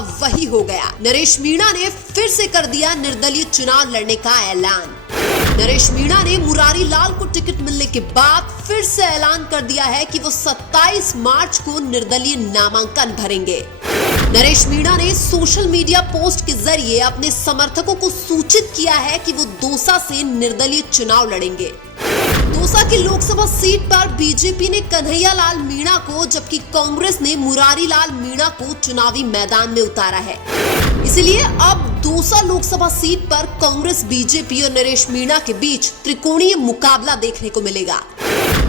वही हो गया। नरेश मीणा ने फिर से कर दिया निर्दलीय चुनाव लड़ने का ऐलान। नरेश मीणा ने मुरारी लाल को टिकट मिलने के बाद फिर से ऐलान कर दिया है कि वो 27 मार्च को निर्दलीय नामांकन भरेंगे। नरेश मीणा ने सोशल मीडिया पोस्ट के जरिए अपने समर्थकों को सूचित किया है कि वो दौसा से निर्दलीय चुनाव लड़ेंगे। दौसा की लोकसभा सीट पर बीजेपी ने कन्हैया लाल मीणा को, जबकि कांग्रेस ने मुरारी लाल मीणा को चुनावी मैदान में उतारा है। इसलिए अब दौसा लोकसभा सीट पर कांग्रेस, बीजेपी और नरेश मीणा के बीच त्रिकोणीय मुकाबला देखने को मिलेगा।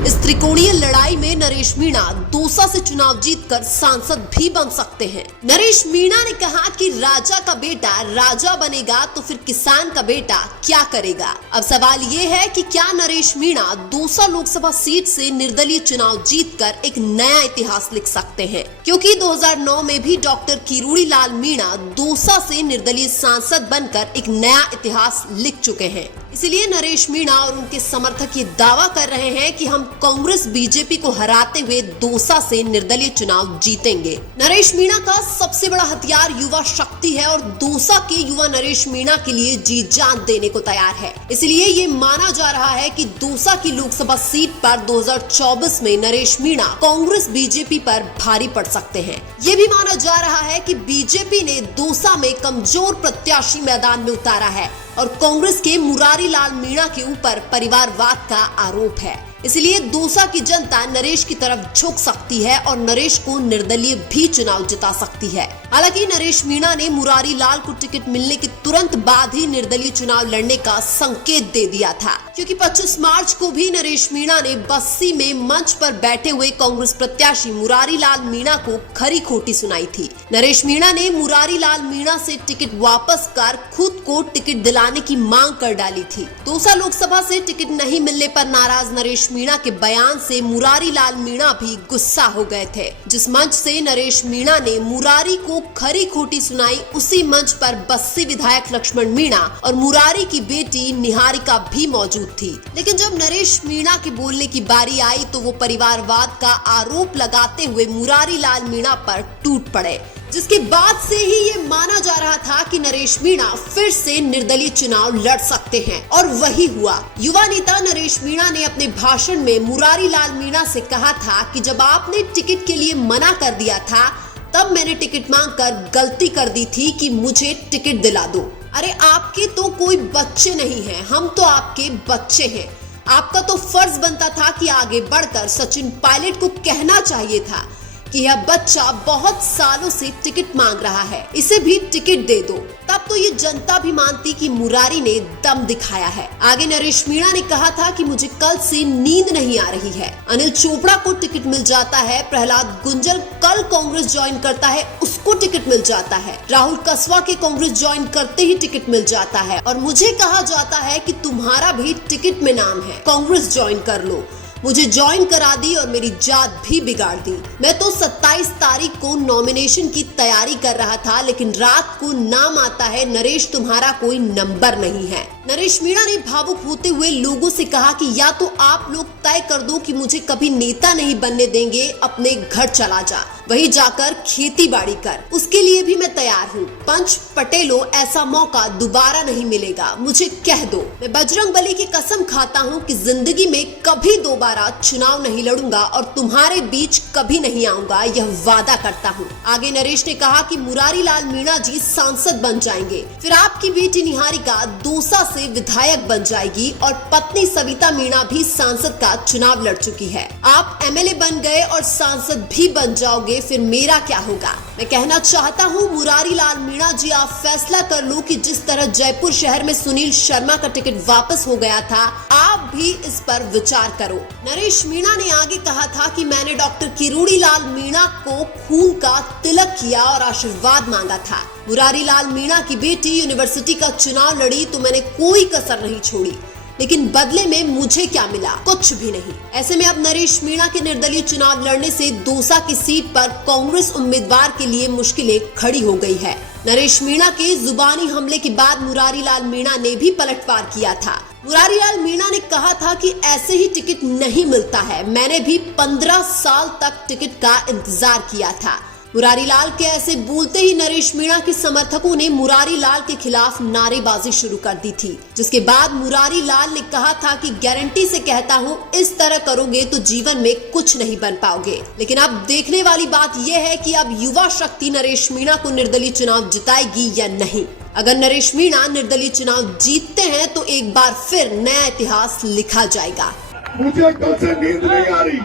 इस त्रिकोणीय लड़ाई में नरेश मीणा दौसा से चुनाव जीतकर सांसद भी बन सकते हैं। नरेश मीणा ने कहा कि राजा का बेटा राजा बनेगा तो फिर किसान का बेटा क्या करेगा। अब सवाल ये है कि क्या नरेश मीणा दौसा लोकसभा सीट से निर्दलीय चुनाव जीतकर एक नया इतिहास लिख सकते हैं, क्योंकि 2009 में भी डॉक्टर किरोड़ी लाल मीणा दौसा से निर्दलीय सांसद बनकर एक नया इतिहास लिख चुके हैं। इसलिए नरेश मीणा और उनके समर्थक ये दावा कर रहे हैं कि हम कांग्रेस बीजेपी को हराते हुए दौसा से निर्दलीय चुनाव जीतेंगे। नरेश मीणा का सबसे बड़ा हथियार युवा शक्ति है और दौसा के युवा नरेश मीणा के लिए जी जान देने को तैयार है। इसलिए ये माना जा रहा है कि दौसा की लोकसभा सीट पर 2024 में नरेश मीणा कांग्रेस बीजेपी पर भारी पड़ सकते हैं। ये भी माना जा रहा है कि बीजेपी ने दौसा में कमजोर प्रत्याशी मैदान में उतारा है और कांग्रेस के मुरारी लाल मीणा के ऊपर परिवारवाद का आरोप है। इसलिए दौसा की जनता नरेश की तरफ झुक सकती है और नरेश को निर्दलीय भी चुनाव जिता सकती है। हालांकि नरेश मीणा ने मुरारी लाल को टिकट मिलने के तुरंत बाद ही निर्दलीय चुनाव लड़ने का संकेत दे दिया था, क्योंकि 25 मार्च को भी नरेश मीणा ने बस्सी में मंच पर बैठे हुए कांग्रेस प्रत्याशी मुरारी लाल मीणा को खरी खोटी सुनाई थी। नरेश मीणा ने मुरारी लाल मीणा से टिकट वापस कर खुद को टिकट दिलाने की मांग कर डाली थी। दौसा लोकसभा से टिकट नहीं मिलने पर नाराज नरेश मीणा के बयान से मुरारी लाल मीणा भी गुस्सा हो गए थे। जिस मंच से नरेश मीणा ने मुरारी को खरी खोटी सुनाई, उसी मंच पर बस्सी विधायक लक्ष्मण मीणा और मुरारी की बेटी निहारिका भी मौजूद थी। लेकिन जब नरेश मीणा के बोलने की बारी आई तो वो परिवारवाद का आरोप लगाते हुए मुरारी लाल मीणा पर टूट पड़े, जिसके बाद से ही ये माना जा रहा था कि नरेश मीणा फिर से निर्दलीय चुनाव लड़ सकते हैं और वही हुआ। युवा नेता नरेश मीणा ने अपने भाषण में मुरारी लाल मीणा से कहा था कि जब आपने टिकट के लिए मना कर दिया था तब मैंने टिकट मांगकर गलती कर दी थी कि मुझे टिकट दिला दो। अरे आपके तो कोई बच्चे नहीं हैं, हम तो आपके बच्चे हैं। आपका तो फर्ज बनता था कि आगे बढ़कर सचिन पायलट को कहना चाहिए था कि यह बच्चा बहुत सालों से टिकट मांग रहा है, इसे भी टिकट दे दो। तब तो ये जनता भी मानती कि मुरारी ने दम दिखाया है। आगे नरेश मीणा ने कहा था कि मुझे कल से नींद नहीं आ रही है। अनिल चोपड़ा को टिकट मिल जाता है, प्रहलाद गुंजल कल कांग्रेस ज्वाइन करता है, उसको टिकट मिल जाता है, राहुल कसवा के कांग्रेस ज्वाइन करते ही टिकट मिल जाता है और मुझे कहा जाता है कि तुम्हारा भी टिकट में नाम है, कांग्रेस ज्वाइन कर लो। मुझे ज्वाइन करा दी और मेरी जात भी बिगाड़ दी। मैं तो 27 तारीख को नॉमिनेशन की तैयारी कर रहा था, लेकिन रात को नाम आता है नरेश तुम्हारा कोई नंबर नहीं है। नरेश मीणा ने भावुक होते हुए लोगों से कहा कि या तो आप लोग तय कर दो कि मुझे कभी नेता नहीं बनने देंगे, अपने घर चला जा, वही जाकर खेती बाड़ी कर, उसके लिए भी मैं तैयार हूँ। पंच पटेलो ऐसा मौका दोबारा नहीं मिलेगा, मुझे कह दो। मैं बजरंग बली की कसम खाता हूँ कि जिंदगी में कभी दोबारा चुनाव नहीं लड़ूंगा और तुम्हारे बीच कभी नहीं आऊंगा, यह वादा करता हूँ। आगे नरेश ने कहा कि मुरारी लाल मीणा जी सांसद बन जाएंगे, फिर आपकी बेटी निहारिका दौसा से विधायक बन जाएगी और पत्नी सविता मीणा भी सांसद का चुनाव लड़ चुकी है। आप एमएलए बन गए और सांसद भी बन जाओगे, फिर मेरा क्या होगा। मैं कहना चाहता हूँ मुरारी लाल मीणा जी, आप फैसला कर लो कि जिस तरह जयपुर शहर में सुनील शर्मा का टिकट वापस हो गया था, आप भी इस पर विचार करो। नरेश मीणा ने आगे कहा था कि मैंने डॉक्टर किरोड़ी लाल मीणा को खून का तिलक किया और आशीर्वाद मांगा था। मुरारी लाल मीणा की बेटी यूनिवर्सिटी का चुनाव लड़ी तो मैंने कोई कसर नहीं छोड़ी, लेकिन बदले में मुझे क्या मिला? कुछ भी नहीं। ऐसे में अब नरेश मीणा के निर्दलीय चुनाव लड़ने से दौसा की सीट पर कांग्रेस उम्मीदवार के लिए मुश्किलें खड़ी हो गई है। नरेश मीणा के जुबानी हमले के बाद मुरारी लाल मीणा ने भी पलटवार किया था। मुरारी लाल मीणा ने कहा था कि ऐसे ही टिकट नहीं मिलता है, मैंने भी 15 साल तक टिकट का इंतजार किया था, मुरारी लाल के ऐसे बोलते ही नरेश मीणा के समर्थकों ने मुरारी लाल के खिलाफ नारेबाजी शुरू कर दी थी, जिसके बाद मुरारी लाल ने कहा था कि गारंटी से कहता हूं, इस तरह करोगे तो जीवन में कुछ नहीं बन पाओगे। लेकिन अब देखने वाली बात यह है कि अब युवा शक्ति नरेश मीणा को निर्दलीय चुनाव जिताएगी या नहीं। अगर नरेश मीणा निर्दलीय चुनाव जीतते हैं तो एक बार फिर नया इतिहास लिखा जाएगा। मुझे कल से नींद नहीं आ रही,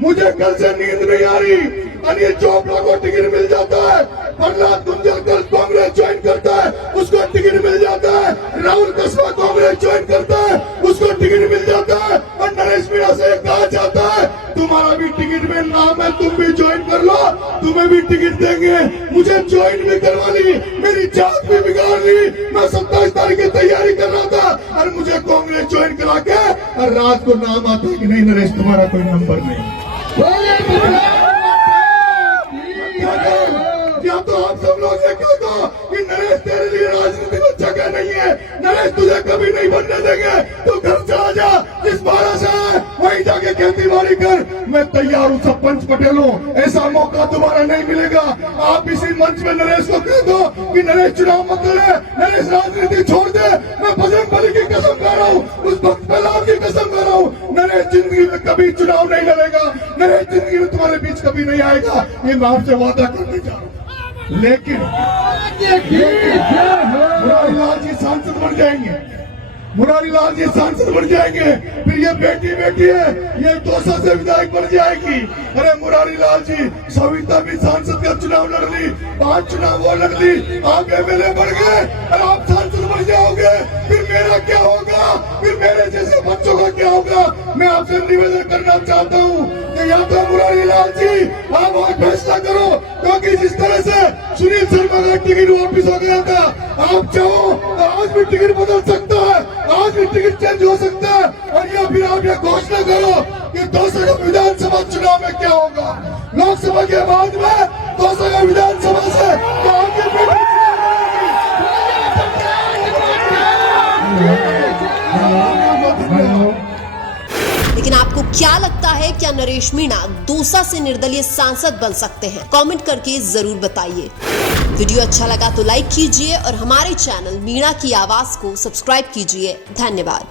मुझे कल से नींद नहीं आ रही। अनिल चोपड़ा को टिकट मिल जाता है, प्रहलाद गुंजर कल कांग्रेस ज्वाइन करता है, उसको टिकट मिल जाता है। राहुल कस्बा कांग्रेस ज्वाइन करता है, उसको टिकट मिल जाता है। और नरेश मीणा से कहा जाता है तुम्हारा भी टिकट में नाम है, तुम भी ज्वाइन कर लो, तुम्हें भी टिकट देंगे। मुझे ज्वाइन भी करवा ली, मेरी जात भी बिगाड़ ली। मैं 27 तारीख की तैयारी कर रहा था और मुझे कांग्रेस ज्वाइन करा के और रात को नाम आता कि नहीं नरेश तुम्हारा कोई नंबर नहीं। क्या तो आप सब लोग से कह दो कि नरेश तेरे लिए राजनीति में जगह नहीं है, नरेश तुझे कभी नहीं बनने देंगे, तो घर चला जा, जिस बारह से वहीं जाके खेती बाड़ी कर। मैं तैयार हूँ सरपंच पटेलों, ऐसा मौका दोबारा नहीं मिलेगा। आप इसी मंच में नरेश को कह दो कि नरेश चुनाव मत करे, नरेश राजनीति छोड़ दे। मैं बजरंग बली की कसम खा रहा हूँ, उस भक्त प्रहलाद की कसम खा रहा हूँ, नरेश जिंदगी में कभी चुनाव नहीं लड़ेगा, नरेश जिंदगी में तुम्हारे बीच कभी नहीं आएगा, ये मैं आपसे वादा करने जा रहा हूँ। लेकिन मुरारी लाल जी सांसद बन जाएंगे, मुरारी लाल जी सांसद बन जाएंगे, फिर ये बेटी बेटी है, ये 200 से विधायक बन जाएगी। अरे मुरारी लाल जी सविता भी सांसद का चुनाव लड़ ली, 5 चुनाव वो लड़ ली, आप एमएलए बन गए और आप सांसद बन जाओगे। फिर मेरा क्या होगा, फिर मेरे जैसे बच्चों का क्या होगा। मैं आपसे निवेदन करना चाहता हूँ कि या तो मुरारी लाल जी आप वहाँ फैसला करो, क्योंकि जिस तरह से सुनील शर्मा का टिकट वापिस हो गया था, आप चाहो तो आज भी टिकट बदल सकता है, आज भी टिकट चेंज हो सकता है। और या फिर आप ये घोषणा करो कि 200 विधानसभा चुनाव में क्या होगा, लोकसभा के बाद में 200 विधानसभा से लेकिन आपको क्या लगता है, क्या नरेश मीणा दौसा से निर्दलीय सांसद बन सकते हैं? कमेंट करके जरूर बताइए। वीडियो अच्छा लगा तो लाइक कीजिए और हमारे चैनल मीणा की आवाज को सब्सक्राइब कीजिए। धन्यवाद।